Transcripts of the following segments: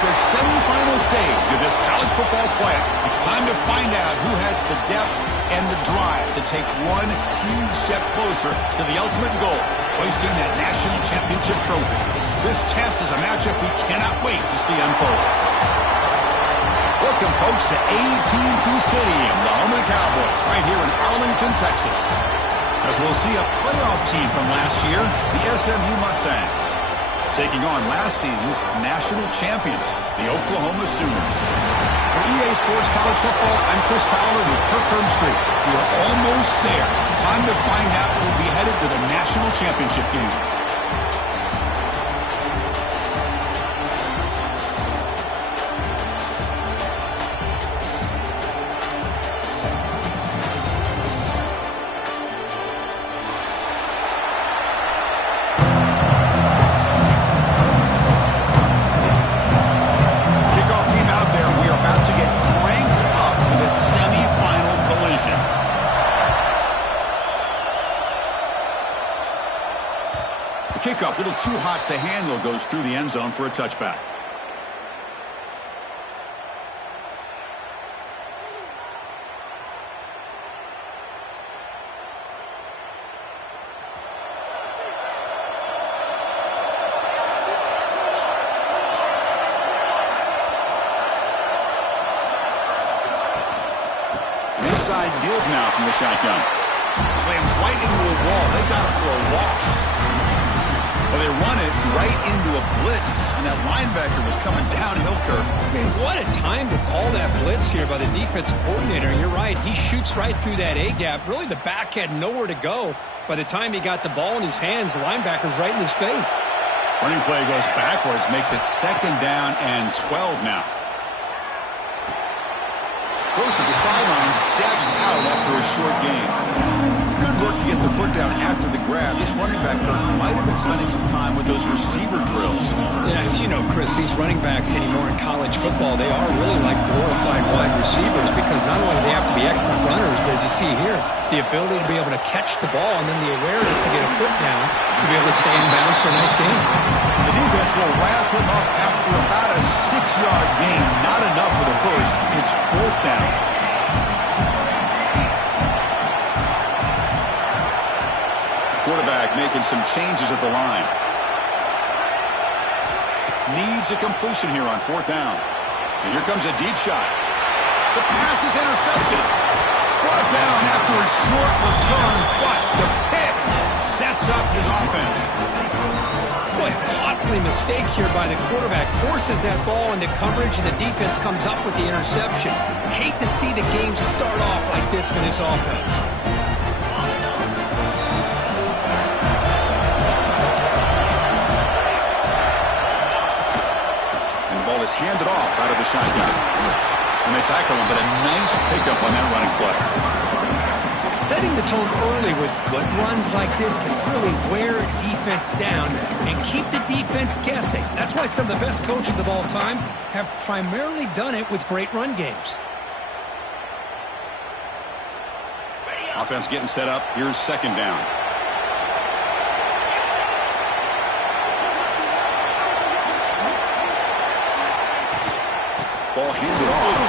the semifinal stage of this college football playoff. It's time to find out who has the depth and the drive to take one huge step closer to the ultimate goal, hoisting that national championship trophy. This test is a matchup we cannot wait to see unfold. Welcome, folks, to AT&T Stadium, the home of the Cowboys, right here in Arlington, Texas. As we'll see a playoff team from last year, the SMU Mustangs, taking on last season's national champions, the Oklahoma Sooners. For EA Sports College Football, I'm Chris Fowler with Kirk Herbstreit. We are almost there. Time to find out who'll be headed to the national championship game. Kickoff, a little too hot to handle, goes through the end zone for a touchback. Inside give now from the shotgun. Slams right into a wall. They got him for a loss. Well, they run it right into a blitz, and that linebacker was coming downhill, Kirk. Man, what a time to call that blitz here by the defensive coordinator. And you're right, he shoots right through that A-gap. Really, the back had nowhere to go. By the time he got the ball in his hands, the linebacker's right in his face. Running play goes backwards, makes it 2nd down and 12 now. Goes to the sideline, steps out after a short gain. Good work to get the foot down after the grab. This running back might have been spending some time with those receiver drills. Yeah, as you know, Chris, these running backs anymore in college football, they are really like glorified wide receivers because not only do they have to be excellent runners, but as you see here, the ability to be able to catch the ball and then the awareness to get a foot down to be able to stay in bounds for a nice gain. The defense will wrap him up after about a 6-yard gain. Not enough for the first. It's 4th down. Quarterback making some changes at the line. Needs a completion here on 4th down. And here comes a deep shot. The pass is intercepted. Brought down after a short return, but the pick sets up his offense. Boy, a costly mistake here by the quarterback. Forces that ball into coverage, and the defense comes up with the interception. Hate to see the game start off like this for this offense. Is handed off out of the shotgun. And they tackle him, but a nice pickup on that running play. Setting the tone early with good runs like this can really wear a defense down and keep the defense guessing. That's why some of the best coaches of all time have primarily done it with great run games. Offense getting set up. Here's 2nd down. Ball handed off.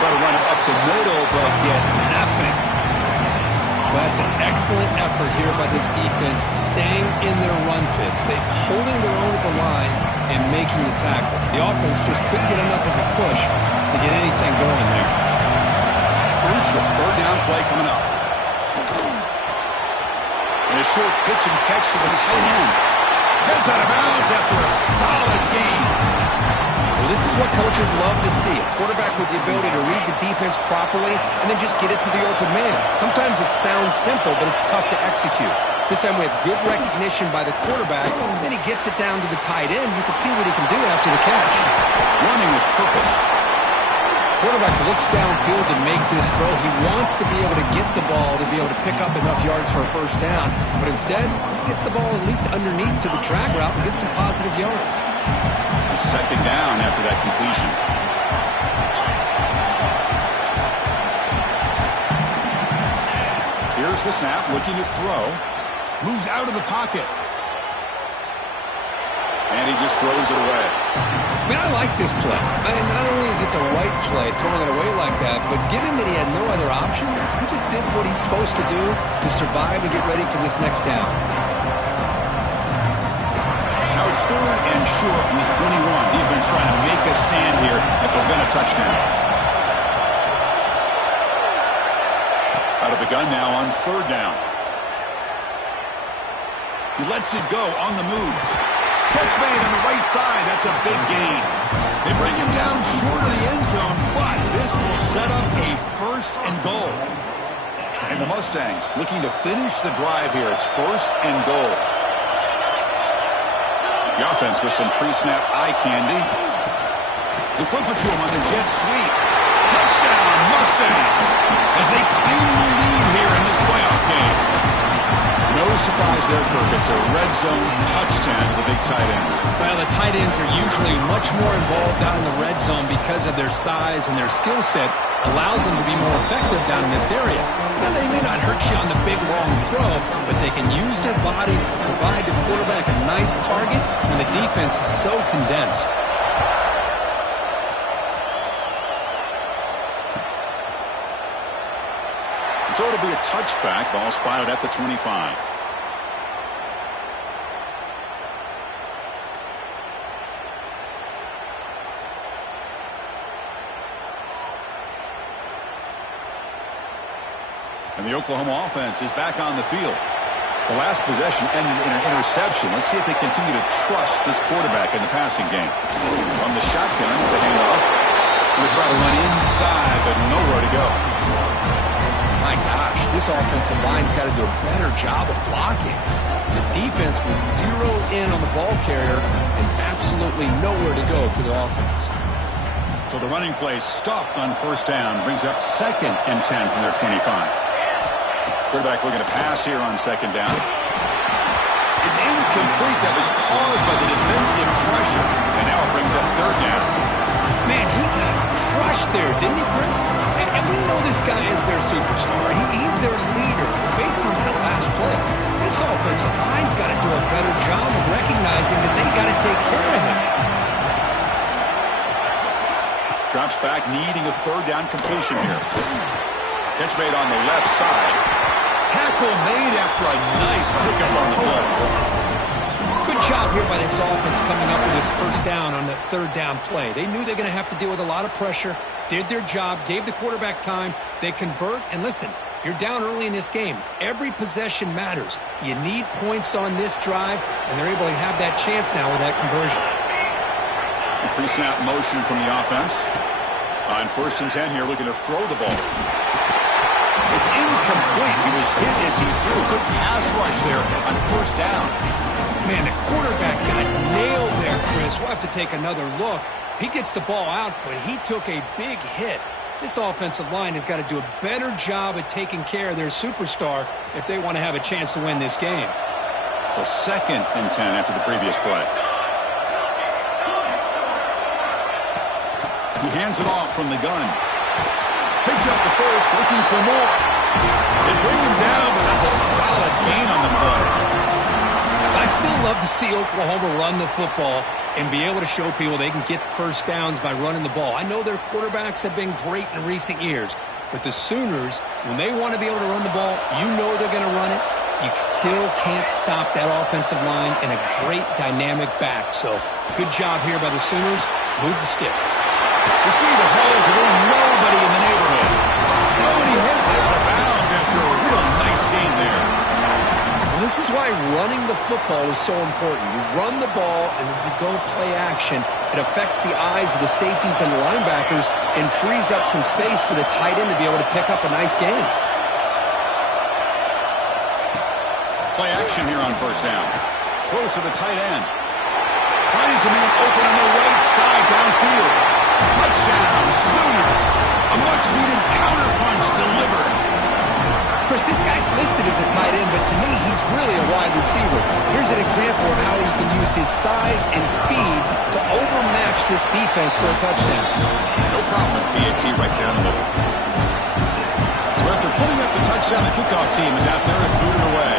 Try to run it up the middle, but get nothing. Well, that's an excellent effort here by this defense, staying in their run fits. They're holding their own at the line and making the tackle. The offense just couldn't get enough of a push to get anything going there. Crucial 3rd down play coming up. And a short pitch and catch to the tight end. Gets out of bounds after a solid game. Well, this is what coaches love to see. A quarterback with the ability to read the defense properly and then just get it to the open man. Sometimes it sounds simple, but it's tough to execute. This time we have good recognition by the quarterback, and then he gets it down to the tight end. You can see what he can do after the catch. Running with purpose. Quarterback looks downfield to make this throw. He wants to be able to get the ball to be able to pick up enough yards for a 1st down, but instead, he gets the ball at least underneath to the drag route and gets some positive yards. 2nd down after that completion. Here's the snap, looking to throw. Moves out of the pocket. And he just throws it away. Man, I like this play. Not only is it the right play, throwing it away like that, but given that he had no other option, he just did what he's supposed to do to survive and get ready for this next down. Now it's 3rd and short with 21. Defense trying to make a stand here and prevent a touchdown. Out of the gun now on 3rd down. He lets it go on the move. Catch made on the right side. That's a big gain. They bring him down short of the end zone, but this will set up a 1st and goal. And the Mustangs looking to finish the drive here. It's 1st and goal. The offense with some pre-snap eye candy. They flip it to him on the jet sweep. Touchdown, Mustangs, as they claim the lead here in this playoff game. No surprise there, Kirk. It's a red zone touchdown to the big tight end. Well, the tight ends are usually much more involved down in the red zone because of their size, and their skill set allows them to be more effective down in this area. Now, they may not hurt you on the big, long throw, but they can use their bodies to provide the quarterback a nice target when the defense is so condensed. So it'll be a touchback. Ball spotted at the 25. And the Oklahoma offense is back on the field. The last possession ended in an interception. Let's see if they continue to trust this quarterback in the passing game. From the shotgun, it's a handoff. Going to try to run inside, but nowhere to go. My gosh, this offensive line's got to do a better job of blocking. The defense was zeroed in on the ball carrier and absolutely nowhere to go for the offense. So the running play stopped on 1st down. Brings up 2nd and 10 from their 25. Quarterback looking to pass here on 2nd down. It's incomplete. That was caused by the defensive pressure. And now it brings up 3rd down. Man, he got crushed there, didn't he, Chris? And we know this guy is their superstar. He's their leader. Based on that last play, this offensive line's got to do a better job of recognizing that they got to take care of him. Drops back, needing a 3rd down completion here. Catch made on the left side. Tackle made after a nice pickup on the play. Good job here by this offense coming up with this 1st down on the 3rd down play. They knew they were going to have to deal with a lot of pressure, did their job, gave the quarterback time. They convert, and listen, you're down early in this game. Every possession matters. You need points on this drive, and they're able to have that chance now with that conversion. Pre-snap motion from the offense. On 1st and 10 here, looking to throw the ball. It's incomplete. He was hit as he threw. Good pass rush there on 1st down. Man, the quarterback got nailed there, Chris. We'll have to take another look. He gets the ball out, but he took a big hit. This offensive line has got to do a better job of taking care of their superstar if they want to have a chance to win this game. So 2nd and 10 after the previous play. He hands it off from the gun. Picks up the first, looking for more. They bring him down, but that's a solid gain on the play. I still love to see Oklahoma run the football and be able to show people they can get 1st downs by running the ball. I know their quarterbacks have been great in recent years, but the Sooners, when they want to be able to run the ball, you know they're going to run it. You still can't stop that offensive line and a great dynamic back. So good job here by the Sooners. Move the sticks. Receive the holes, and then nobody in the neighborhood. Oh, and he heads it out of bounds after a real nice game there. This is why running the football is so important. You run the ball, and then you go play action. It affects the eyes of the safeties and the linebackers and frees up some space for the tight end to be able to pick up a nice game. Play action here on 1st down. Close to the tight end. Finds a man open on the right side downfield. Touchdown, Sooners. A much-needed counterpunch delivered. Chris, this guy's listed as a tight end, but to me, he's really a wide receiver. Here's an example of how he can use his size and speed to overmatch this defense for a touchdown. No problem with BAT right down the middle. So after putting up the touchdown, the kickoff team is out there and booted away.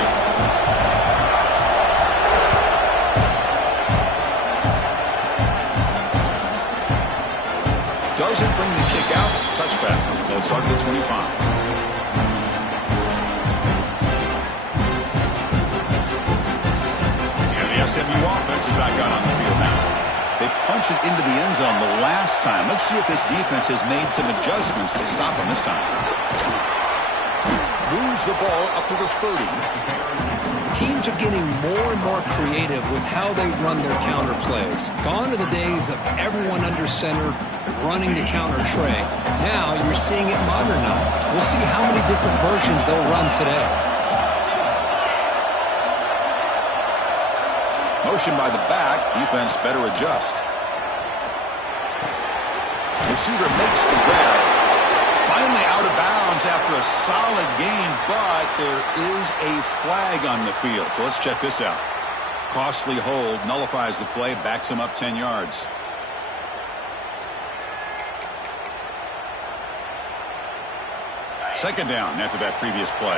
doesn't bring the kick out. Touchback. They'll start at the 25. And the SMU offense is back out on the field now. They punch it into the end zone the last time. Let's see if this defense has made some adjustments to stop them this time. Moves the ball up to the 30. Teams are getting more and more creative with how they run their counter plays. Gone are the days of everyone under center running the counter tray. Now you're seeing it modernized. We'll see how many different versions they'll run today. Motion by the back. Defense better adjust. Receiver makes the grab. Finally out of bounds after a solid gain, but there is a flag on the field. So let's check this out. Costly hold, nullifies the play, backs him up 10 yards. Second down after that previous play.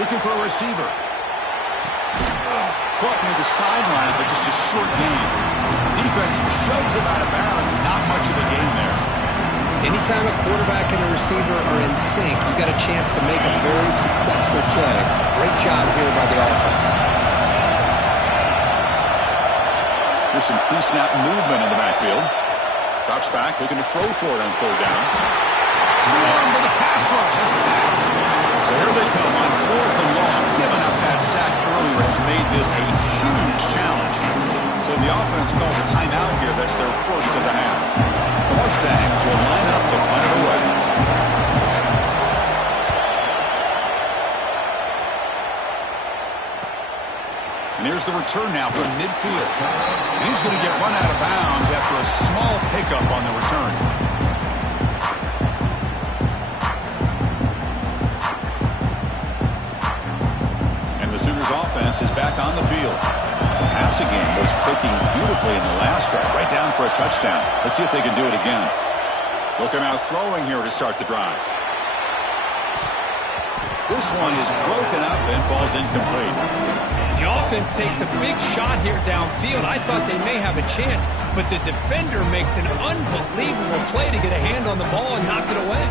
Looking for a receiver. Caught near the sideline, but just a short gain. Defense shoves him out of bounds. Not much of a gain there. Anytime a quarterback and a receiver are in sync, you got a chance to make a very successful play. Great job here by the offense. There's some pre-snap movement in the backfield. Drops back, looking to throw for it on third down. Swarm to the pass rush. A sack. So here they come on fourth and long. Giving up that sack earlier has made this a huge challenge. So the offense calls a timeout here. That's their first of the half. The Mustangs will line up to punt it away. And here's the return now from midfield. And he's going to get run out of bounds after a small pickup on the return. Sooners offense is back on the field. The passing game was clicking beautifully in the last drive, right down for a touchdown. Let's see if they can do it again. Looking out throwing here to start the drive. This one is broken up and falls incomplete. The offense takes a big shot here downfield. I thought they may have a chance, but the defender makes an unbelievable play to get a hand on the ball and knock it away.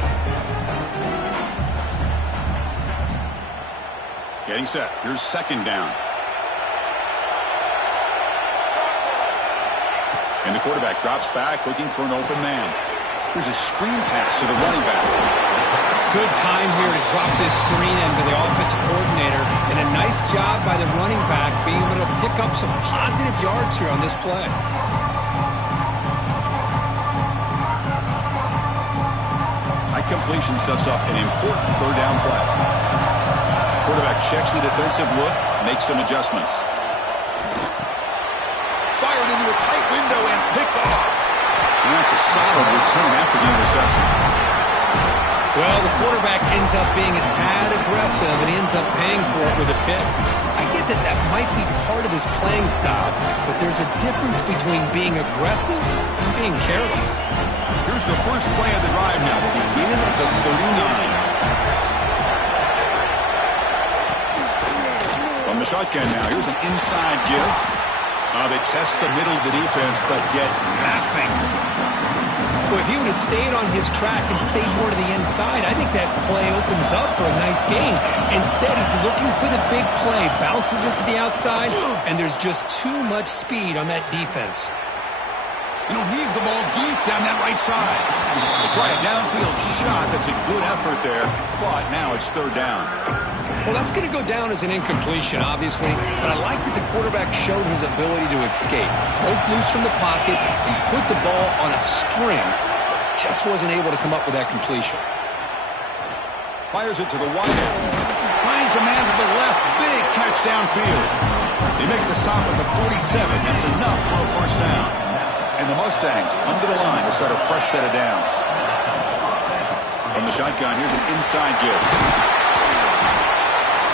Getting set. Here's second down. And the quarterback drops back looking for an open man. Here's a screen pass to the running back. Good time here to drop this screen into the offensive coordinator. And a nice job by the running back being able to pick up some positive yards here on this play. High completion sets up an important third down play. Quarterback checks the defensive look, makes some adjustments. Fired into a tight window and picked off. And that's a solid return after the interception. Well, the quarterback ends up being a tad aggressive, and he ends up paying for it with a pick. I get that that might be part of his playing style, but there's a difference between being aggressive and being careless. Here's the first play of the drive now. They begin at the 39. From the shotgun now. Here's an inside give. They test the middle of the defense, but get nothing. Well, if he would have stayed on his track and stayed more to the inside, I think that play opens up for a nice gain. Instead, he's looking for the big play, bounces it to the outside, and there's just too much speed on that defense. And he'll heave the ball deep down that right side. They try a downfield shot. That's a good effort there, but now it's third down. Well, that's going to go down as an incompletion, obviously, but I like that the quarterback showed his ability to escape, broke loose from the pocket, and put the ball on a string, but just wasn't able to come up with that completion. Fires it to the wide end. Finds a man to the left. Big catch downfield. They make the stop at the 47. That's enough for a first down. And the Mustangs come to the line to start a fresh set of downs. From the shotgun, here's an inside give.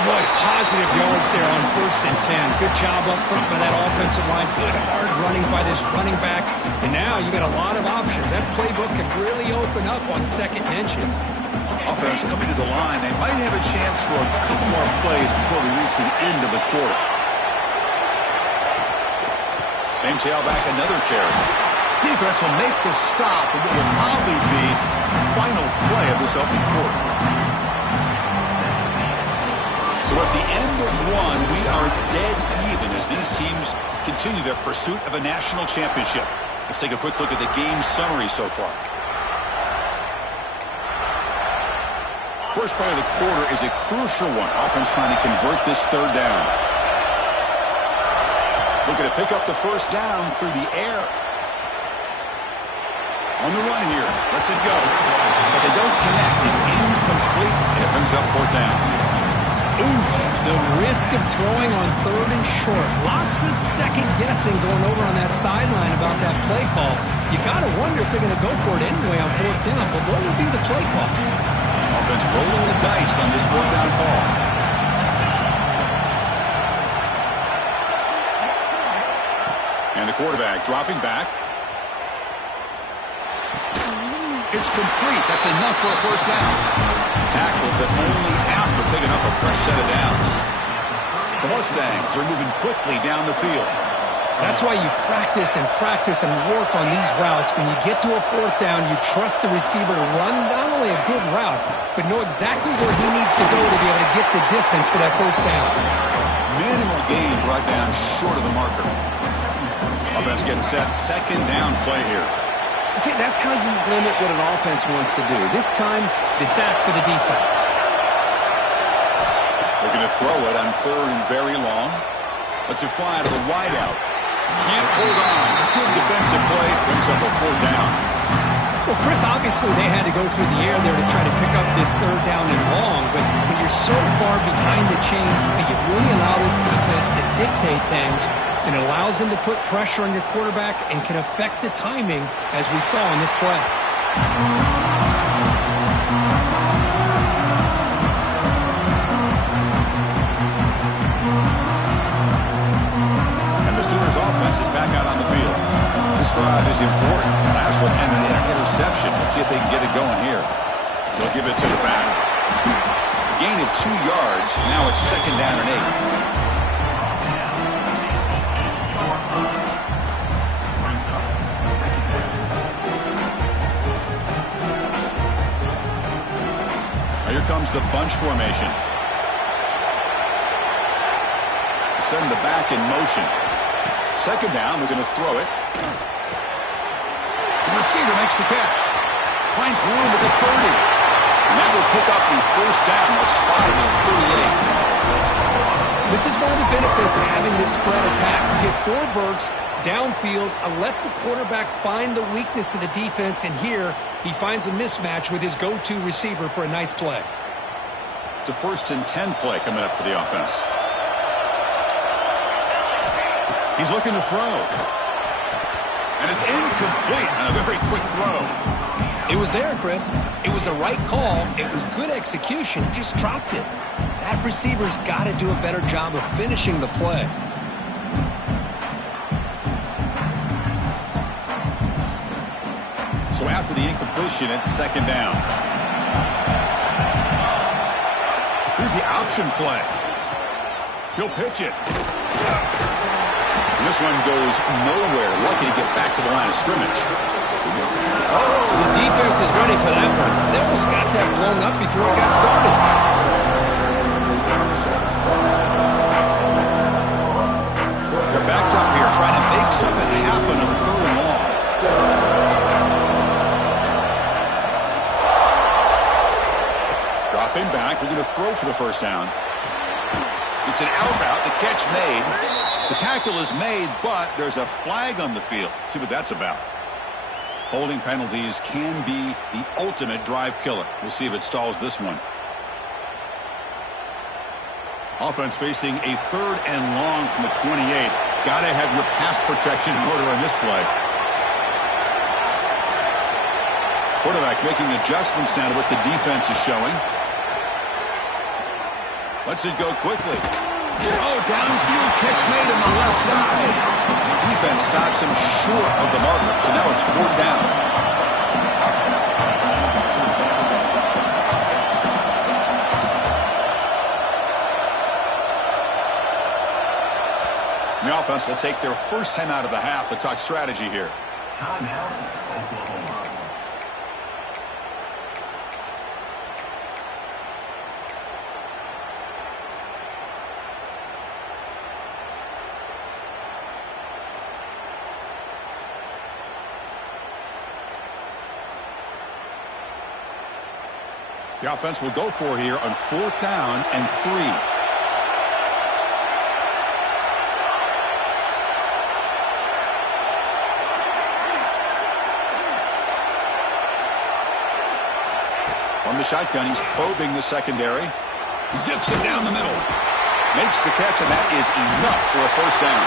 Boy, positive yards there on 1st and 10. Good job up front by that offensive line. Good hard running by this running back. And now you got a lot of options. That playbook can really open up on second and inches. Offense coming to the line. They might have a chance for a couple more plays before we reach the end of the quarter. Same tailback, another carry. Defense will make the stop, and what will probably be the final play of this opening quarter. So at the end of one, we are dead even as these teams continue their pursuit of a national championship. Let's take a quick look at the game summary so far. First play of the quarter is a crucial one. Offense trying to convert this third down. Looking to pick up the first down through the air. On the run here. Lets it go. But they don't connect. It's incomplete, and it brings up fourth down. Oof, the risk of throwing on third and short. Lots of second guessing going over on that sideline about that play call. You got to wonder if they're going to go for it anyway on fourth down. But what would be the play call? Offense rolling the dice on this fourth down call. And the quarterback dropping back. It's complete. That's enough for a first down. Tackled, but only after picking up a fresh set of downs. The Mustangs are moving quickly down the field. That's why you practice and work on these routes. When you get to a fourth down, you trust the receiver to run not only a good route, but know exactly where he needs to go to be able to get the distance for that first down. Minimal gain brought down short of the marker. Offense getting set. Second down play here. See, that's how you limit what an offense wants to do. This time, it's sack for the defense. Looking to throw it on third and very long. Lets it fly to the wideout. Can't hold on. Good defensive play. Brings up a fourth down. Well, Chris, obviously they had to go through the air there to try to pick up this third down and long, but when you're so far behind the chains, you really allow this defense to dictate things, and it allows them to put pressure on your quarterback and can affect the timing, as we saw in this play. And the Sooners offense is back out on the field. This drive is important. The last one ended in an interception. Let's see if they can get it going here. They'll give it to the back. A gain of 2 yards. Now it's second down and 8. Here comes the bunch formation. Send the back in motion. Second down, we're going to throw it. The receiver makes the catch. Finds room at the 30. And that will pick up the first down, a spot at the 38. This is one of the benefits of having this spread attack. You get four verts downfield, let the quarterback find the weakness of the defense, and here he finds a mismatch with his go-to receiver for a nice play. It's a 1st and 10 play coming up for the offense. He's looking to throw. And it's incomplete on a very quick throw. It was there, Chris. It was the right call. It was good execution. He just dropped it. That receiver's got to do a better job of finishing the play. So after the incompletion, it's second down. Here's the option play. He'll pitch it. And this one goes nowhere. Lucky to get back to the line of scrimmage. The defense is ready for that one. They almost got that blown up before it got started. They're backed up here trying to make something happen on 3rd and long. Dropping back. We're going to throw for the first down. It's an out route. The catch made. The tackle is made, but there's a flag on the field. Let's see what that's about. Holding penalties can be the ultimate drive killer. We'll see if it stalls this one. Offense facing a 3rd and long from the 28. Got to have your pass protection in order on this play. Quarterback making adjustments now to what the defense is showing. Lets it go quickly. Oh, downfield catch made on the left side. The defense stops him short of the marker, so now it's 4th down. The offense will take their first time out of the half to talk strategy here. Timeout, Oklahoma. The offense will go for here on 4th down and 3. From the shotgun, he's probing the secondary. Zips it down the middle. Makes the catch, and that is enough for a first down.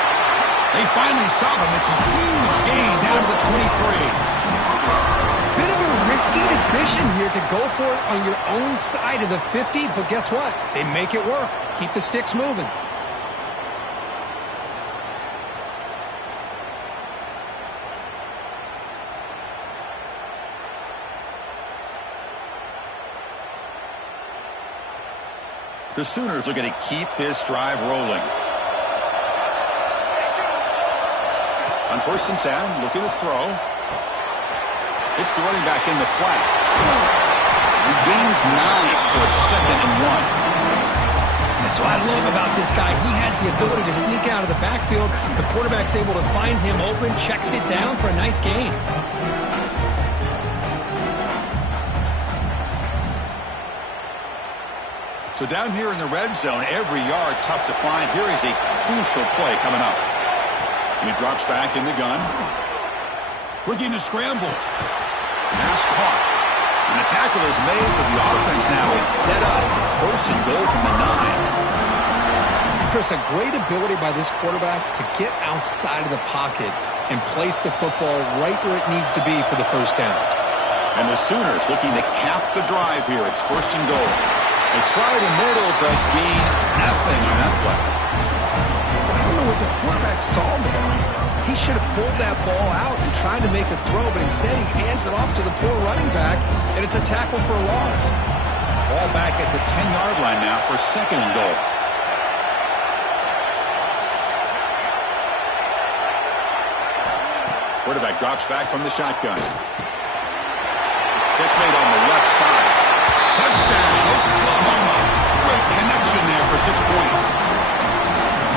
They finally stop him. It's a huge gain down to the 23. Bit of a risky decision here to go for it on your own side of the 50, but guess what? They make it work. Keep the sticks moving. The Sooners are going to keep this drive rolling. On 1st and 10, looking to throw. It's the running back in the flat. He gains 9, so it's 2nd and 1. That's what I love about this guy. He has the ability to sneak out of the backfield. The quarterback's able to find him open, checks it down for a nice gain. So down here in the red zone, every yard tough to find. Here is a crucial play coming up. And he drops back in the gun. Looking to scramble. Pass caught. And the tackle is made, but the offense now is set up. 1st and goal from the 9. Chris, a great ability by this quarterback to get outside of the pocket and place the football right where it needs to be for the first down. And the Sooners looking to cap the drive here. It's 1st and goal. They try the middle, but gain nothing on that play. I don't know what the quarterback saw there. He should have pulled that ball out and tried to make a throw, but instead he hands it off to the poor running back, and it's a tackle for a loss. Ball back at the 10-yard line now for 2nd and goal. Quarterback drops back from the shotgun. Catch made on the left side. Touchdown, Oklahoma. Great connection there for 6 points.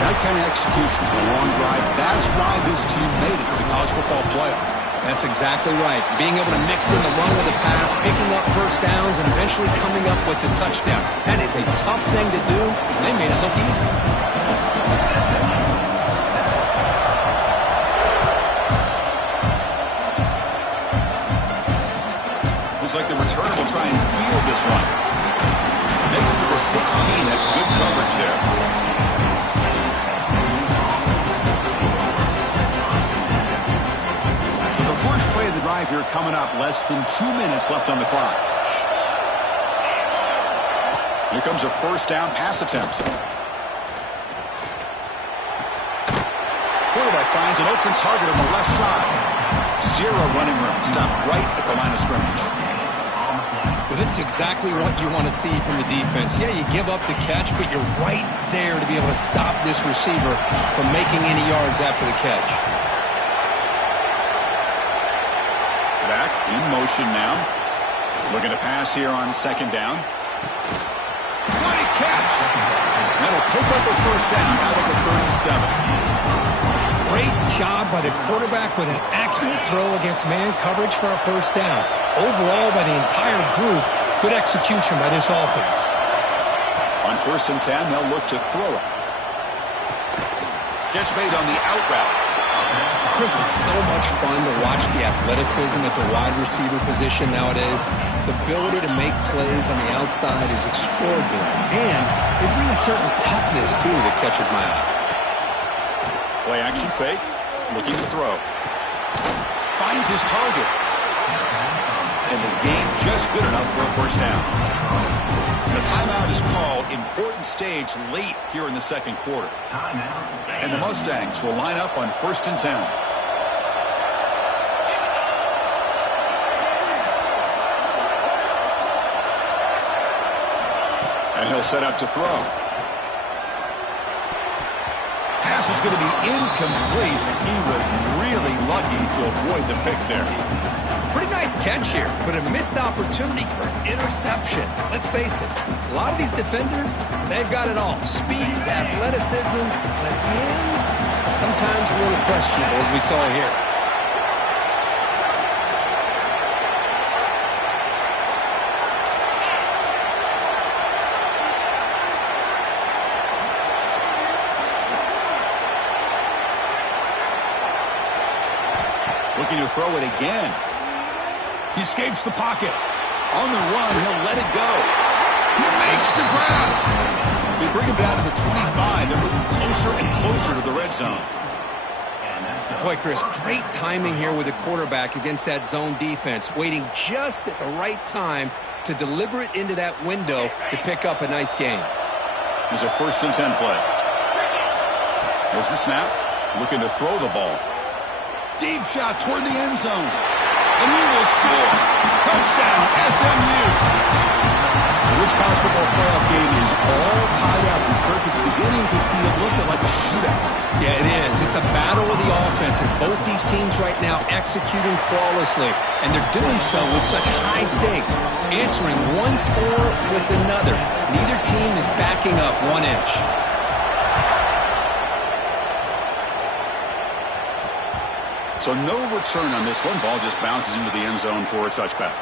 That kind of execution, a long drive, that's why this team made it to the college football playoff. That's exactly right. Being able to mix in the run with the pass, picking up first downs, and eventually coming up with the touchdown. That is a tough thing to do. They made it look easy. Looks like the returner will try and field this one. Makes it to the 16. That's good coverage there. So the first play of the drive here coming up. Less than 2 minutes left on the clock. Here comes a first down pass attempt. Quarterback finds an open target on the left side. Zero running room. Stopped right at the line of scrimmage. Well, this is exactly what you want to see from the defense. Yeah, you give up the catch, but you're right there to be able to stop this receiver from making any yards after the catch. Back in motion now. Looking to pass here on 2nd down. Great catch. That'll pick up a first down out of the 37. Great job by the quarterback with an accurate throw against man coverage for a first down. Overall, by the entire group, good execution by this offense. On 1st and 10, they'll look to throw it. Catch made on the out route. Chris, it's so much fun to watch the athleticism at the wide receiver position nowadays. The ability to make plays on the outside is extraordinary. And they bring a certain toughness, too, that catches my eye. Play action fake. Looking to throw. Finds his target. And the gain just good enough for a first down. The timeout is called. Important stage late here in the 2nd quarter. And the Mustangs will line up on 1st and 10. And he'll set up to throw. Pass pass is going to be incomplete. He was really lucky to avoid the pick there. Pretty nice catch here, but a missed opportunity for interception. Let's face it, a lot of these defenders, they've got it all. Speed, athleticism, but hands, sometimes a little questionable, as we saw here. Looking to throw it again. He escapes the pocket. On the run, he'll let it go. He makes the grab. They bring him down to the 25. They're moving closer and closer to the red zone. Boy, Chris, great timing here with the quarterback against that zone defense, waiting just at the right time to deliver it into that window to pick up a nice gain. There's a 1st and 10 play. There's the snap. Looking to throw the ball. Deep shot toward the end zone. And he will score. Touchdown, SMU. This college football playoff game is all tied up. And Kirk, it's beginning to feel a little bit like a shootout. Yeah, it is. It's a battle of the offenses. Both these teams right now executing flawlessly. And they're doing so with such high stakes. Answering one score with another. Neither team is backing up 1 inch. So no return on this one. Ball just bounces into the end zone for a touchback.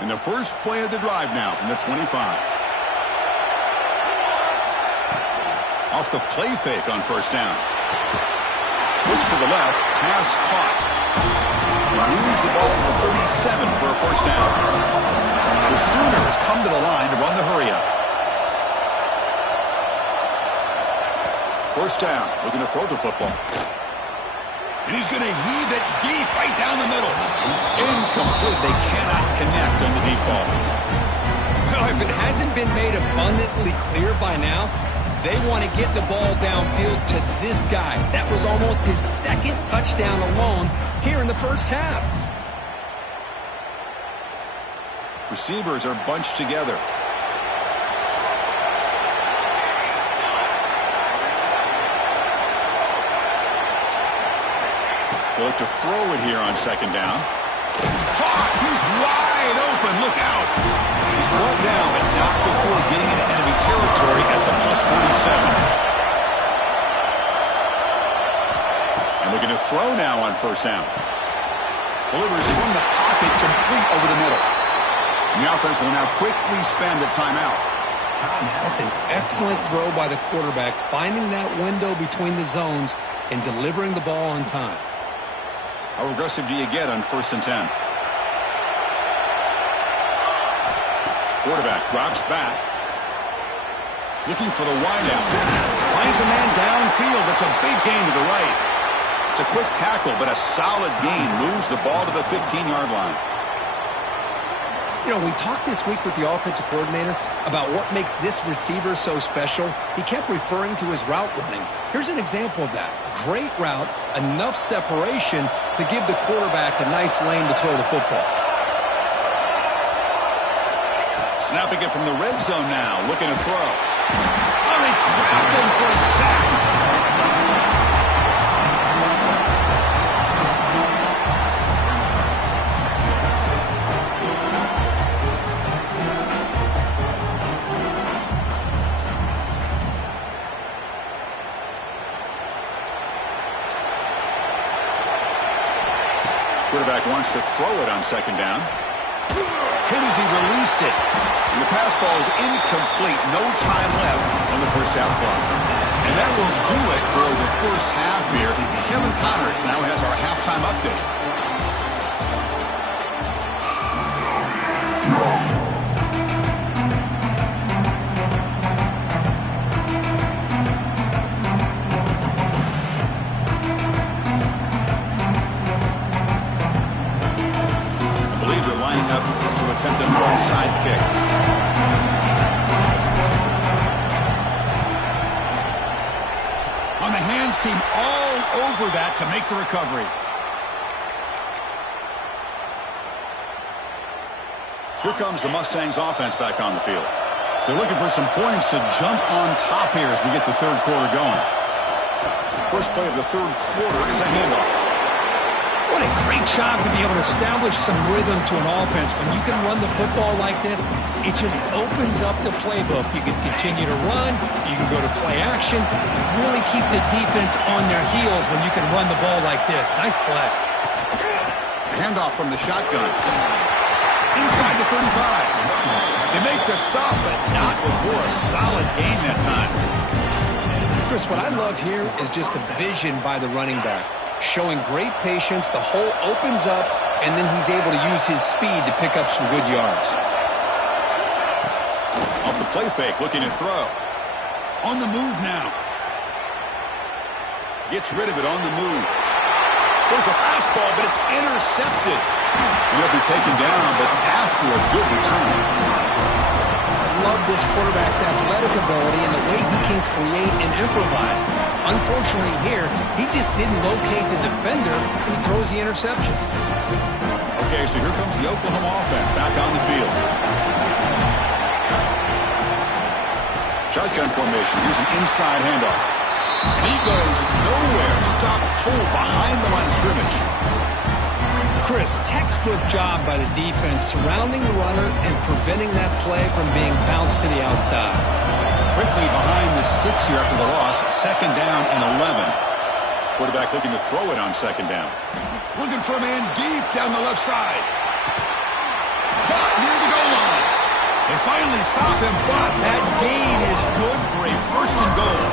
And the first play of the drive now from the 25. Off the play fake on 1st down. Looks to the left, pass caught. He moves the ball to the 37 for a 1st down. The Sooners come to the line to run the hurry-up. 1st down, looking to throw the football. And he's going to heave it deep right down the middle. Incomplete. They cannot connect on the deep ball. Well, if it hasn't been made abundantly clear by now, they want to get the ball downfield to this guy. That was almost his 2nd touchdown alone here in the 1st half. Receivers are bunched together. They look to throw it here on 2nd down. He's wide open. Look out. He's brought down, but not before getting into enemy territory at the +47. And looking to throw now on 1st down. Delivers from the pocket, complete over the middle. And the offense will now quickly spend a timeout. That's an excellent throw by the quarterback, finding that window between the zones and delivering the ball on time. How aggressive do you get on 1st and 10? Quarterback drops back. Looking for the wideout. Finds a man downfield. It's a big gain to the right. It's a quick tackle, but a solid gain. Moves the ball to the 15-yard line. You know, we talked this week with the offensive coordinator about what makes this receiver so special. He kept referring to his route running. Here's an example of that. Great route, enough separation to give the quarterback a nice lane to throw the football. Snapping it from the red zone now, looking to throw. Oh, they trap him for a sack. Quarterback wants to throw it on 2nd down. Hit as he released it. And the pass falls incomplete. No time left on the 1st half clock. And that will do it for the 1st half here. Kevin Connors now has our halftime update. Attempt an onside kick. On the hands team all over that to make the recovery. Here comes the Mustangs offense back on the field. They're looking for some points to jump on top here as we get the third quarter going. First play of the third quarter is a handoff. What a great job to be able to establish some rhythm to an offense. When you can run the football like this, it just opens up the playbook. You can continue to run. You can go to play action. You really keep the defense on their heels when you can run the ball like this. Nice play. Handoff from the shotgun. Inside the 35. They make the stop, but not before a solid gain that time. Chris, what I love here is just the vision by the running back. Showing great patience, the hole opens up, and then he's able to use his speed to pick up some good yards. Off the play fake, looking to throw. On the move now. Gets rid of it on the move. There's a fastball, but it's intercepted. And he'll be taken down, but after a good return. Love this quarterback's athletic ability and the way he can create and improvise. Unfortunately here, he just didn't locate the defender and he throws the interception. Okay, so here comes the Oklahoma offense back on the field. Shotgun formation, using inside handoff. He goes nowhere. Stop cold behind the line of scrimmage. Chris, textbook job by the defense surrounding the runner and preventing that play from being bounced to the outside. Quickly behind the sticks here after the loss. Second down and 11. Quarterback looking to throw it on second down. Looking for a man deep down the left side. Caught near the goal line. They finally stop him, but that gain is good for a first and goal.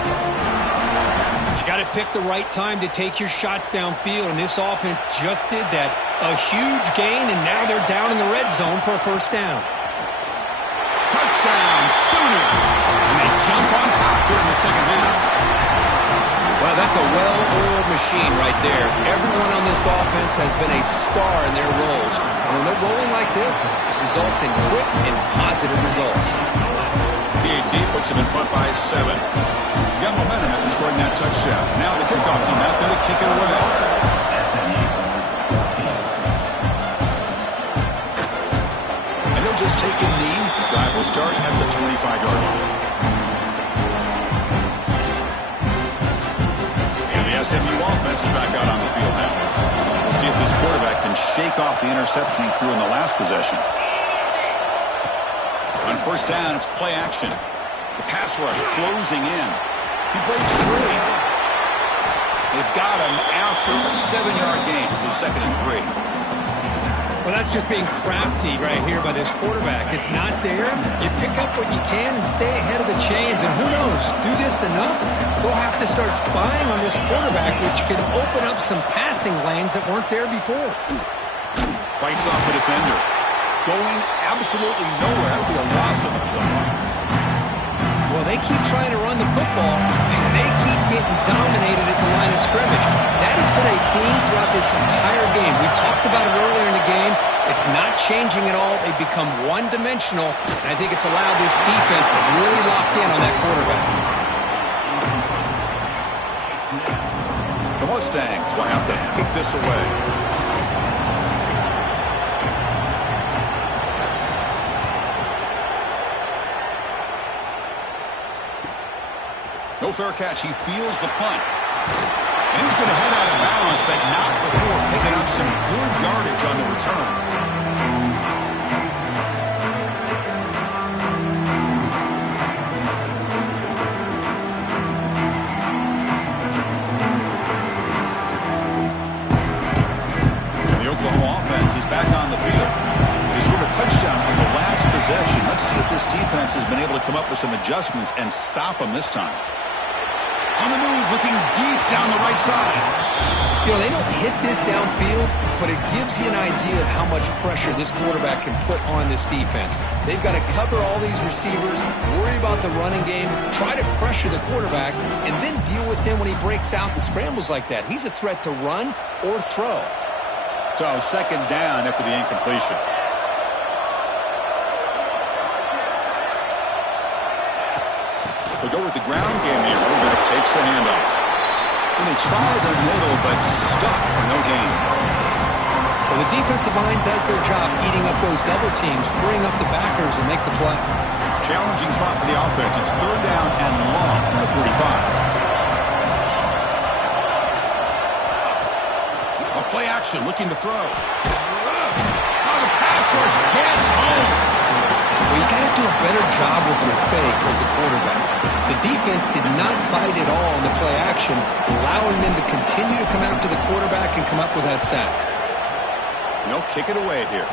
You got to pick the right time to take your shots downfield, and this offense just did that. A huge gain, and now they're down in the red zone for a first down. Touchdown, Sooners! And they jump on top here in the second half. Well, that's a well-oiled machine right there. Everyone on this offense has been a star in their roles. And when they're rolling like this, it results in quick and positive results. PAT puts them in front by 7. Got momentum after scoring that touchdown. Now the kickoff team out there to kick it away. And they'll just take a knee. The drive will start at the 25-yard line. And the SMU offense is back out on the field now. We'll see if this quarterback can shake off the interception he threw in the last possession. On first down, it's play action. The pass rush closing in. He breaks free. They've got him after a 7-yard gain, so second and 3. Well, that's just being crafty right here by this quarterback. It's not there. You pick up what you can and stay ahead of the chains. And who knows, do this enough, they'll have to start spying on this quarterback, which could open up some passing lanes that weren't there before. Fights off the defender. Going absolutely nowhere. That'll be a loss of the play. Well, they keep trying to run the football, and they keep getting dominated at the line of scrimmage. That has been a theme throughout this entire game. We've talked about it earlier in the game. It's not changing at all. They've become one-dimensional, and I think it's allowed this defense to really lock in on that quarterback. The Mustangs will have to kick this away. No fair catch. He feels the punt. And he's going to head out of bounds, but not before picking up some good yardage on the return. The Oklahoma offense is back on the field. They scored a touchdown on the last possession. Let's see if this defense has been able to come up with some adjustments and stop them this time. On the move, looking deep down the right side. You know, they don't hit this downfield, but it gives you an idea of how much pressure this quarterback can put on this defense. They've got to cover all these receivers, worry about the running game, try to pressure the quarterback, and then deal with him when he breaks out and scrambles like that. He's a threat to run or throw. So second down after the incompletion. They'll go with the ground game here. Quarterback takes the handoff. they tried the middle, but stuck for no gain. Well, the defensive line does their job eating up those double teams, freeing up the backers and make the play. Challenging spot for the offense. It's third down and long from the 45. A play action, looking to throw. Oh, the pass rush gets home. Well, you got to do a better job with your fake as a quarterback. The defense did not bite at all on the play action, allowing them to continue to come after the quarterback and come up with that sack. They'll kick it away here.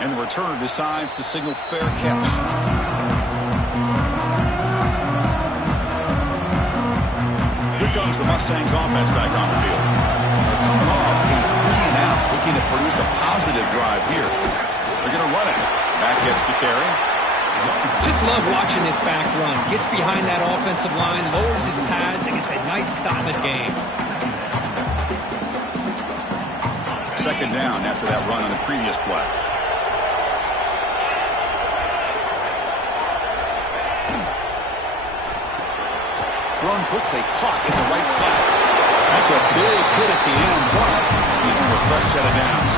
And the returner decides to signal fair catch. Here comes the Mustangs offense back on the field. They're coming off a 3-and-out, looking to produce a positive drive here. They're going to run it. Back gets the carry. Just love watching this back run. Gets behind that offensive line, lowers his pads, and gets a nice solid game. Second down after that run on the previous play. Thrown quickly, caught in the right flat. That's a big hit at the end, but even with a fresh set of downs.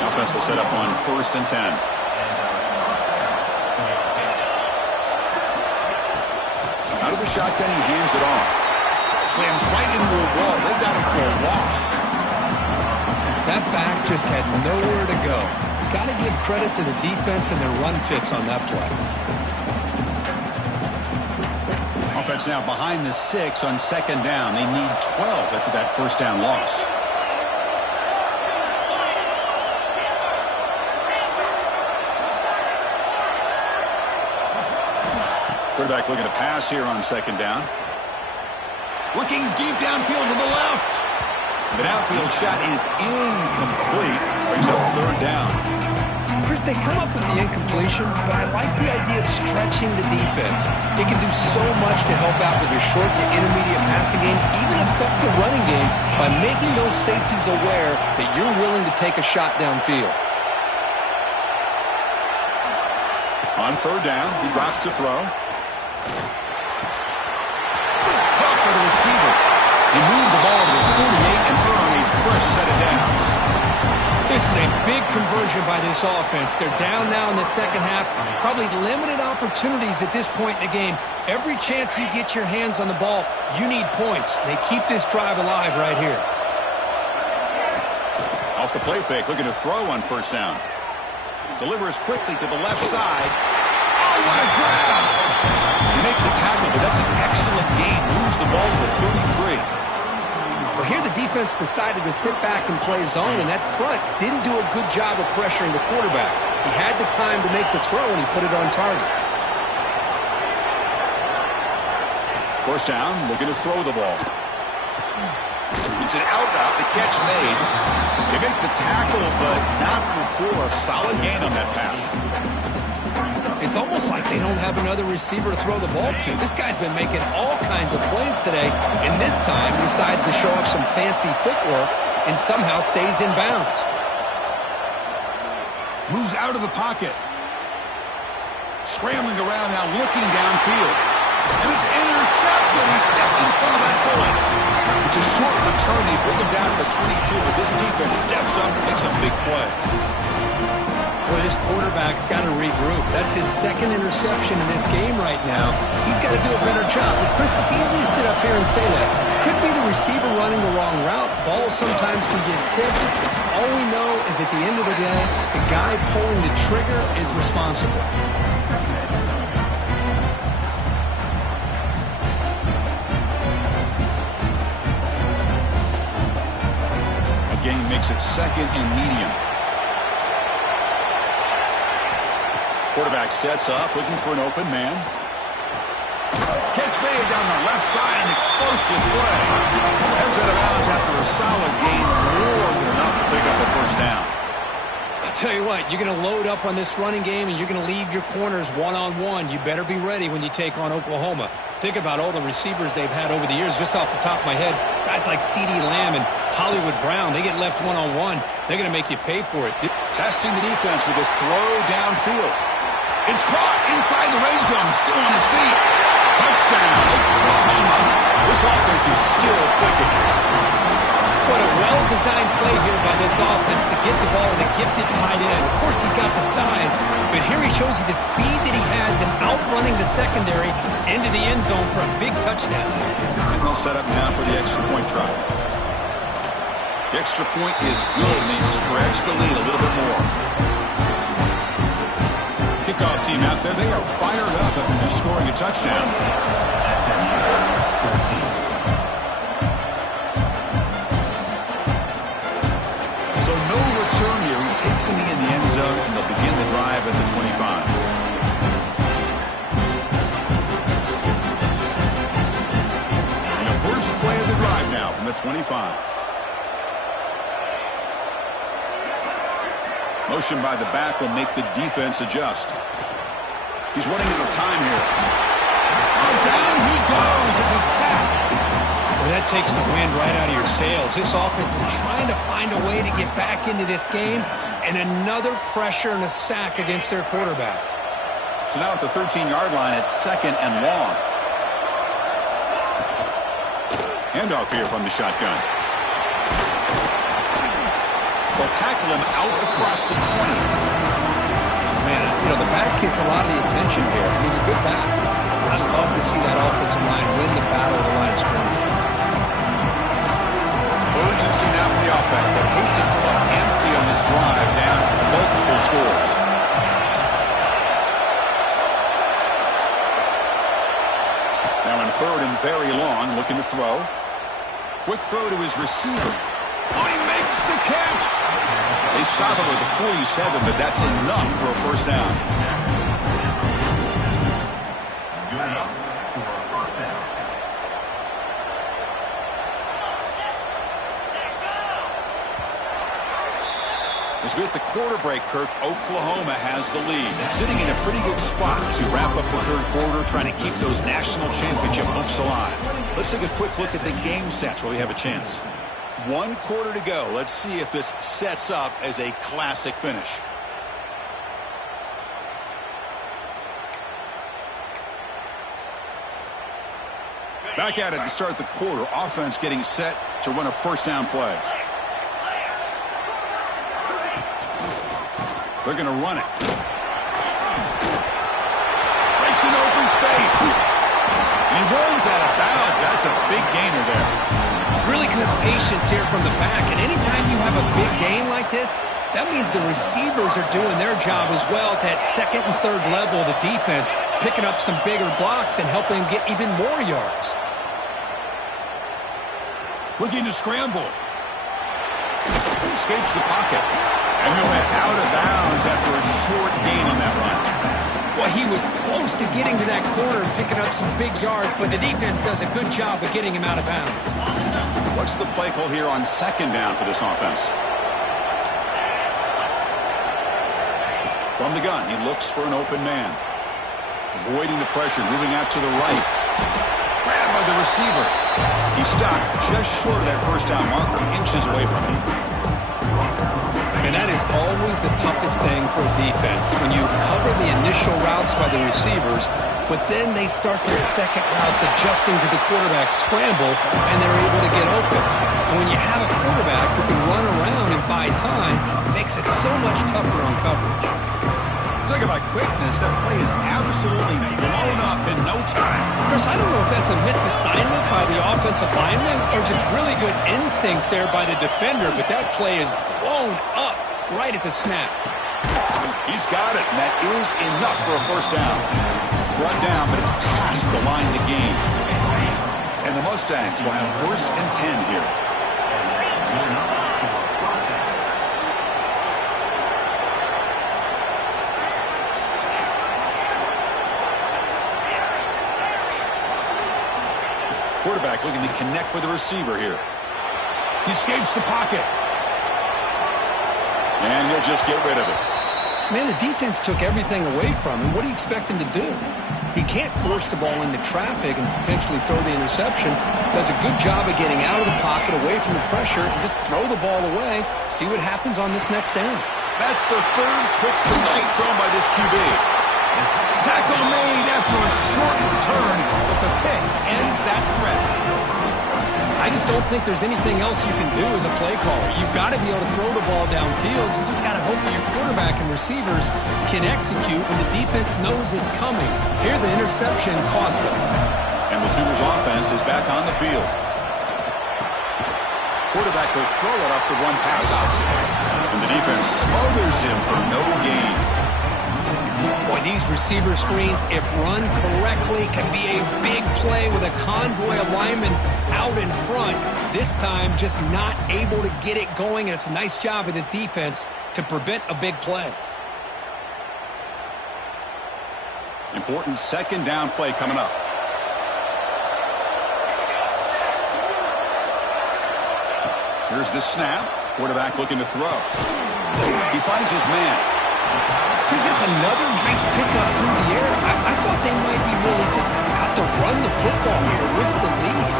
The offense will set up on 1st and 10. Out of the shotgun, he hands it off. Slams right into a wall. They've got him for a loss. That back just had nowhere to go. Got to give credit to the defense and their run fits on that play. Offense now behind the 6 on 2nd down. They need 12 after that first down loss. Quarterback looking to pass here on 2nd down. Looking deep downfield to the left. The downfield shot is incomplete. Brings up 3rd down. Chris, they come up with the incompletion, but I like the idea of stretching the defense. It can do so much to help out with your short to intermediate passing game, even affect the running game by making those safeties aware that you're willing to take a shot downfield. On 3rd down, he drops to throw. Caught by the receiver. He moved the ball to the 48 and earned a fresh set of downs. This is a big conversion by this offense. They're down now in the second half. Probably limited opportunities at this point in the game. Every chance you get your hands on the ball, you need points. They keep this drive alive right here. Off the play fake, looking to throw on 1st down. Delivers quickly to the left side. Oh, what a grab! You make the tackle, but that's an excellent game. Moves the ball to the 33. Well, here the defense decided to sit back and play zone, and that front didn't do a good job of pressuring the quarterback. He had the time to make the throw, and he put it on target. 1st down, looking to throw the ball. It's an out route, the catch made. They make the tackle, but not before a solid gain on that pass. It's almost like they don't have another receiver to throw the ball to. This guy's been making all kinds of plays today, and this time decides to show off some fancy footwork and somehow stays in bounds. Moves out of the pocket. Scrambling around now, looking downfield. And it's intercepted. He stepped in front of that bullet. It's a short return. They bring him down to the 22, but this defense steps up and makes a big play. Well, this quarterback's got to regroup. That's his 2nd interception in this game right now. He's got to do a better job. But Chris, it's easy to sit up here and say that. Could be the receiver running the wrong route. Balls sometimes can get tipped. All we know is at the end of the day, the guy pulling the trigger is responsible. Again, makes it 2nd and medium. Quarterback sets up, looking for an open man. Catch made down the left side, an explosive play. Heads out of bounds after a solid gain, more than enough to pick up a 1st down. I'll tell you what, you're going to load up on this running game and you're going to leave your corners one-on-one. You better be ready when you take on Oklahoma. Think about all the receivers they've had over the years, just off the top of my head. Guys like CeeDee Lamb and Hollywood Brown, they get left one-on-one. They're going to make you pay for it. Testing the defense with a throw downfield. It's caught inside the red zone, still on his feet. Touchdown, Oklahoma. defense is still clicking. What a well-designed play here by this offense to get the ball to the gifted tight end. Of course, he's got the size, but here he shows you the speed that he has in outrunning the secondary into the end zone for a big touchdown. And they'll set up now for the extra point try. The extra point is good, and they stretch the lead a little bit more. Kickoff team out there, they are fired up after just scoring a touchdown. So no return here. He takes him in the end zone, and they'll begin the drive at the 25. And the first play of the drive now from the 25. Motion by the back will make the defense adjust. He's running out of time here. Oh, down he goes. It's a sack. Well, that takes the wind right out of your sails. This offense is trying to find a way to get back into this game, and another pressure and a sack against their quarterback. So now at the 13-yard line, it's 2nd and long. Handoff here from the shotgun. They'll tackle him out across the 20. Man, you know, the back gets a lot of the attention here. He's a good back. I love to see that offensive line win the battle of the line of scrimmage. Urgency now for the offense. They'd hate to come up empty on this drive, down multiple scores. Now in 3rd and very long, looking to throw. Quick throw to his receiver. Oh, he makes the catch. They stop him with the 47, but that's enough for a first down. Good enough for a first down. As we hit the quarter break, Kirk, Oklahoma has the lead. Sitting in a pretty good spot to wrap up the 3rd quarter, trying to keep those national championship hopes alive. Let's take a quick look at the game sets while we have a chance. 1 quarter to go. Let's see if this sets up as a classic finish. Back at it to start the quarter. Offense getting set to run a first down play. They're going to run it. Breaks an open space. And he runs out of bounds. That's a big gainer there. Really good patience here from the back, and anytime you have a big gain like this, that means the receivers are doing their job as well at that 2nd and 3rd level of the defense, picking up some bigger blocks and helping them get even more yards. Looking to scramble. Escapes the pocket. And he'll head out of bounds after a short gain on that run. Well, he was close to getting to that corner and picking up some big yards, but the defense does a good job of getting him out of bounds. What's the play call here on 2nd down for this offense? From the gun, he looks for an open man. Avoiding the pressure, moving out to the right. Grabbed by the receiver. He stopped just short of that first down marker, inches away from him. And that is always the toughest thing for a defense, when you cover the initial routes by the receivers, but then they start their second routes adjusting to the quarterback scramble, and they're able to get open. And when you have a quarterback who can run around and buy time, it makes it so much tougher on coverage. Talk about quickness, that play is absolutely blown up in no time. Chris, I don't know if that's a misassignment by the offensive lineman or just really good instincts there by the defender, but that play is blown up right at the snap. He's got it, and that is enough for a first down. Brought down, but it's past the line to gain. And the Mustangs will have 1st and 10 here. Quarterback looking to connect with the receiver here. He escapes the pocket. And he'll just get rid of it. Man, the defense took everything away from him. What do you expect him to do? He can't force the ball into traffic and potentially throw the interception. Does a good job of getting out of the pocket, away from the pressure, and just throw the ball away. See what happens on this next down. That's the 3rd pick tonight thrown by this QB. Tackle made after a short return, but the pick ends that threat. I just don't think there's anything else you can do as a play caller. You've got to be able to throw the ball downfield. You just got to hope that your quarterback and receivers can execute when the defense knows it's coming. Here, the interception cost them. And the Sooners offense is back on the field. Quarterback will throw it off the run pass option. And the defense smothers him for no gain. Boy, these receiver screens, if run correctly, can be a big play with a convoy of linemen out in front. This time, just not able to get it going, and it's a nice job of the defense to prevent a big play. Important second down play coming up. Here's the snap. Quarterback looking to throw. He finds his man. Chris, that's another nice pickup through the air. I thought they might be really just out to run the football here with the lead.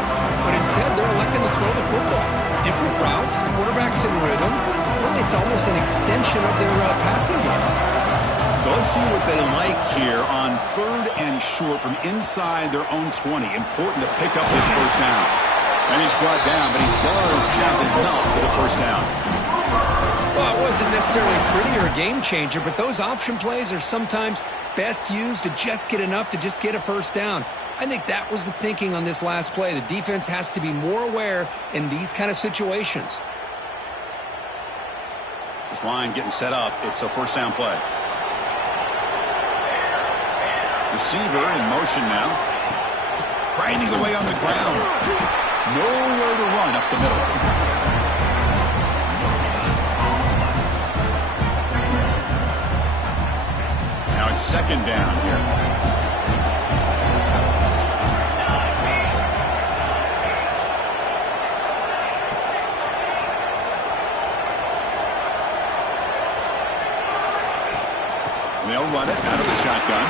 But instead, they're electing to throw the football. Different routes, quarterbacks in rhythm. Really, it's almost an extension of their passing game. So let's see what they like here on 3rd and short from inside their own 20. Important to pick up this first down. And he's brought down, but he does have enough for the first down. Well, it wasn't necessarily pretty or a game changer, but those option plays are sometimes best used to just get enough to just get a first down. I think that was the thinking on this last play. The defense has to be more aware in these kind of situations. This line getting set up. It's a first down play. Receiver in motion now. Grinding away on the ground. Nowhere to run up the middle. Now it's second down here. And they'll run it out of the shotgun.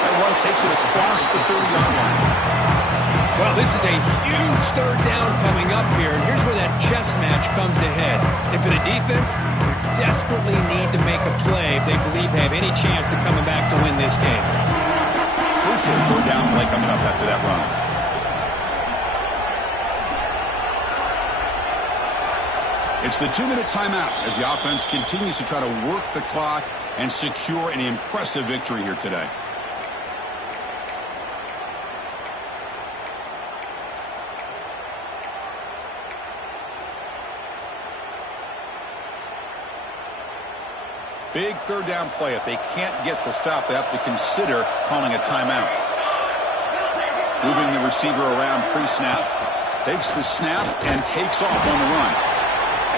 That one takes it across the 30-yard line. Well, this is a huge third down coming up here, and here's where that chess match comes to head. And for the defense, they desperately need to make a play if they believe they have any chance of coming back to win this game. Crucial third down play coming up after that run. It's the 2-minute timeout as the offense continues to try to work the clock and secure an impressive victory here today. Big third down play. If they can't get the stop, they have to consider calling a timeout. Moving the receiver around pre-snap. Takes the snap and takes off on the run.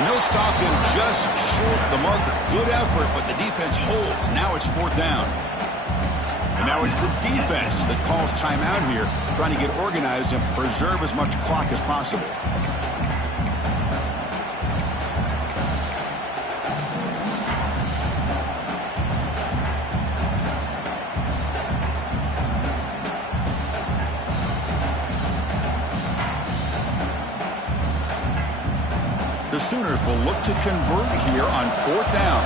And they'll stop him just short of the marker. Good effort, but the defense holds. Now it's 4th down. And now it's the defense that calls timeout here, trying to get organized and preserve as much clock as possible. The Sooners will look to convert here on 4th down.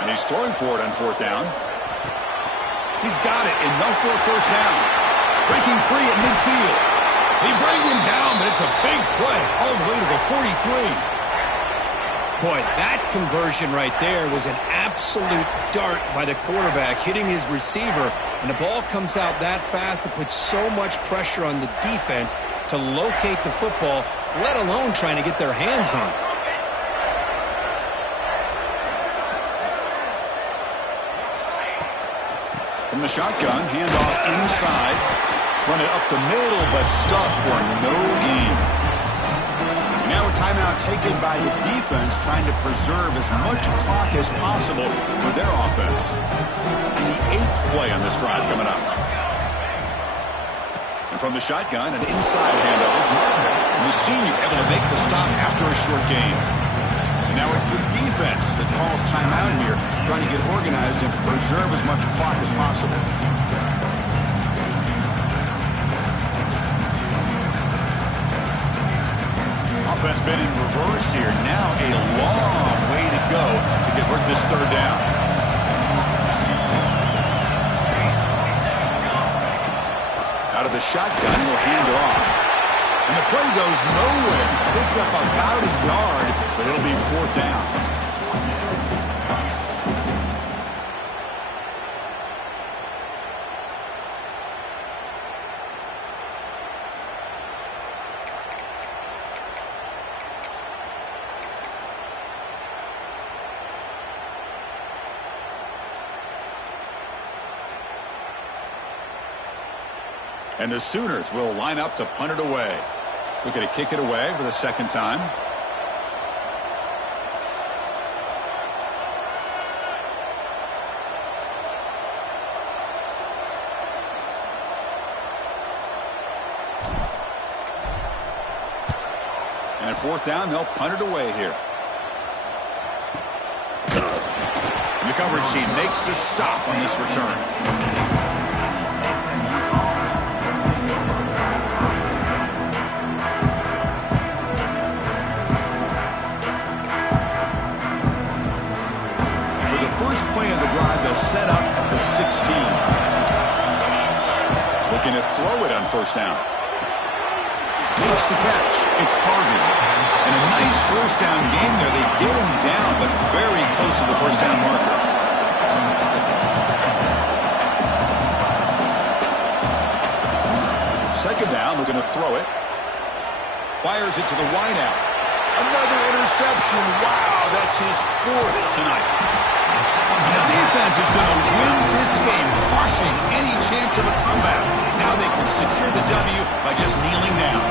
And he's throwing for it on 4th down. He's got it. Enough for a first down. Breaking free at midfield. They bring him down, but it's a big play all the way to the 43. Boy, that conversion right there was an absolute dart by the quarterback, hitting his receiver, and the ball comes out that fast to put so much pressure on the defense to locate the football, let alone trying to get their hands on it. From the shotgun, handoff inside, run it up the middle, but stuffed for no gain. Now a timeout taken by the defense, trying to preserve as much clock as possible for their offense. And the 8th play on this drive coming up. And from the shotgun, an inside handoff. And the senior able to make the stop after a short gain. And now it's the defense that calls timeout here, trying to get organized and preserve as much clock as possible. Offense been in reverse here. Now a long way to go to convert this third down. shotgun. He'll hand it off. And the play goes nowhere. Picked up about a yard, but it'll be 4th down. And the Sooners will line up to punt it away. We're going to kick it away for the 2nd time. And at 4th down, they'll punt it away here. And the coverage team makes the stop on this return. First play of the drive, they'll set up at the 16. Looking to throw it on 1st down. Makes the catch. It's Parvin. And a nice 1st down gain there. They get him down, but very close to the 1st down marker. Second down, looking to throw it. Fires it to the wideout. Another interception. Wow, that's his 4th tonight. And the defense is going to win this game, crushing any chance of a comeback. Now they can secure the W by just kneeling down.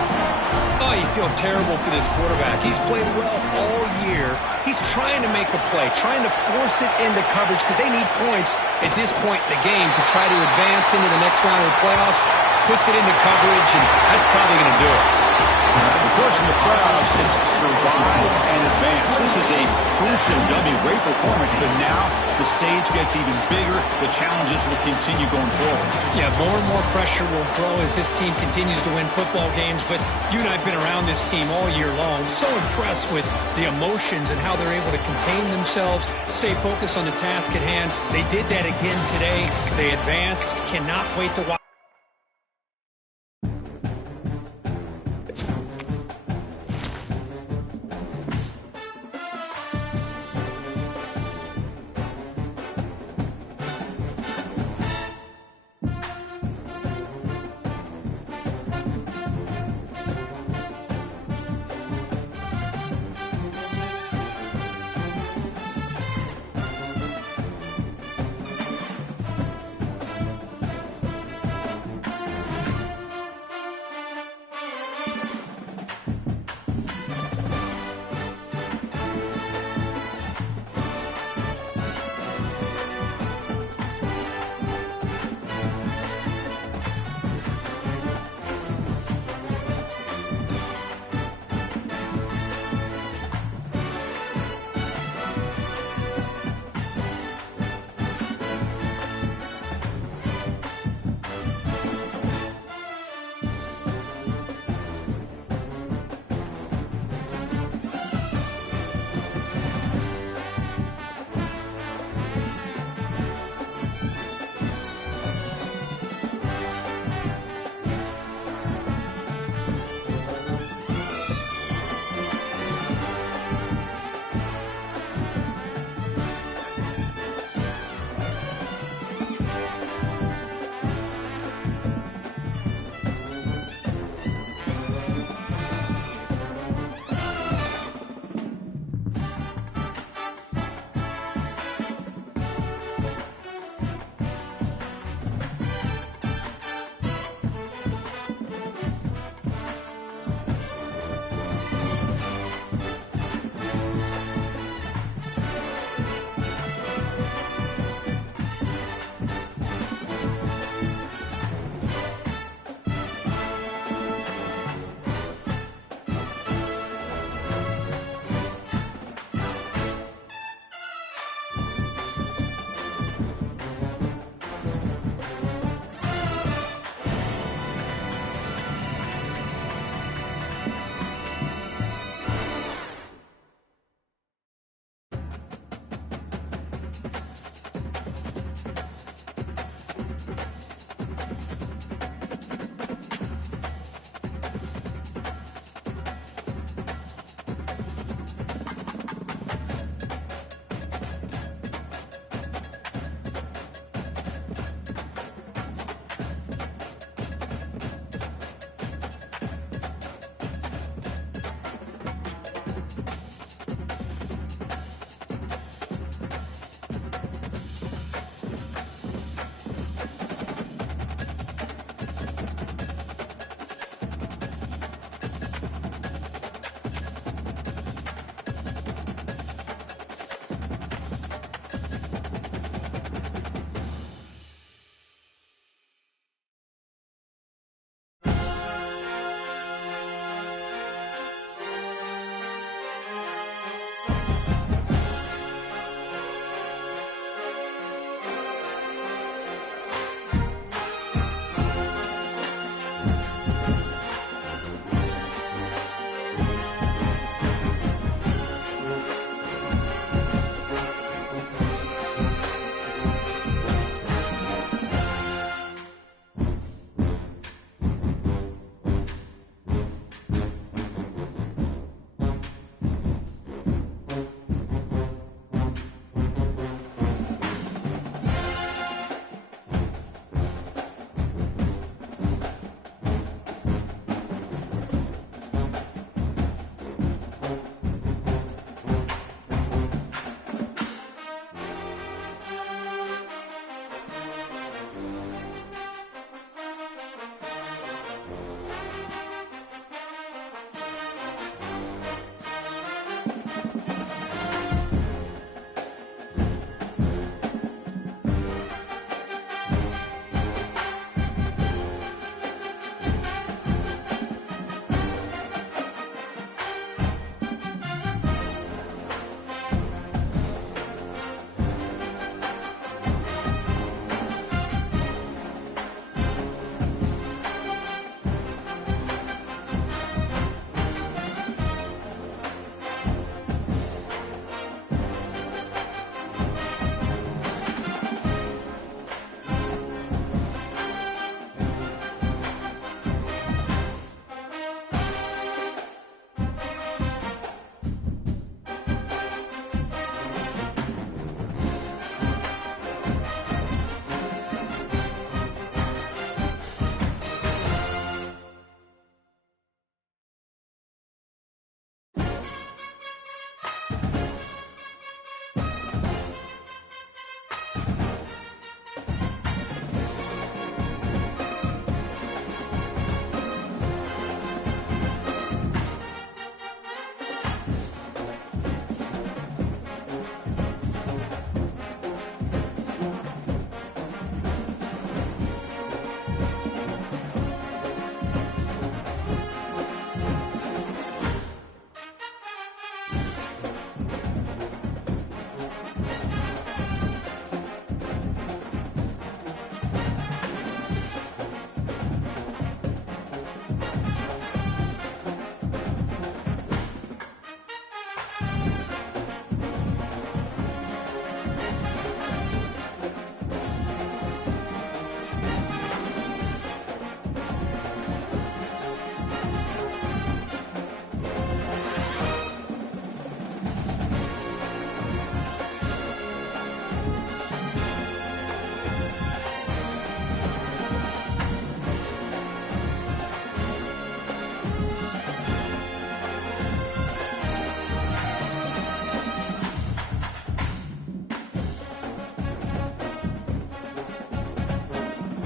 Oh, you feel terrible for this quarterback. He's played well all year. He's trying to make a play, trying to force it into coverage because they need points at this point in the game to try to advance into the next round of the playoffs. Puts it into coverage, and that's probably going to do it. The course in the playoffs is survive and advance. This is a crucial W. Great performance, but now the stage gets even bigger. The challenges will continue going forward. Yeah, more and more pressure will grow as this team continues to win football games, but you and I have been around this team all year long. So impressed with the emotions and how they're able to contain themselves, stay focused on the task at hand. They did that again today. They advanced. Cannot wait to watch.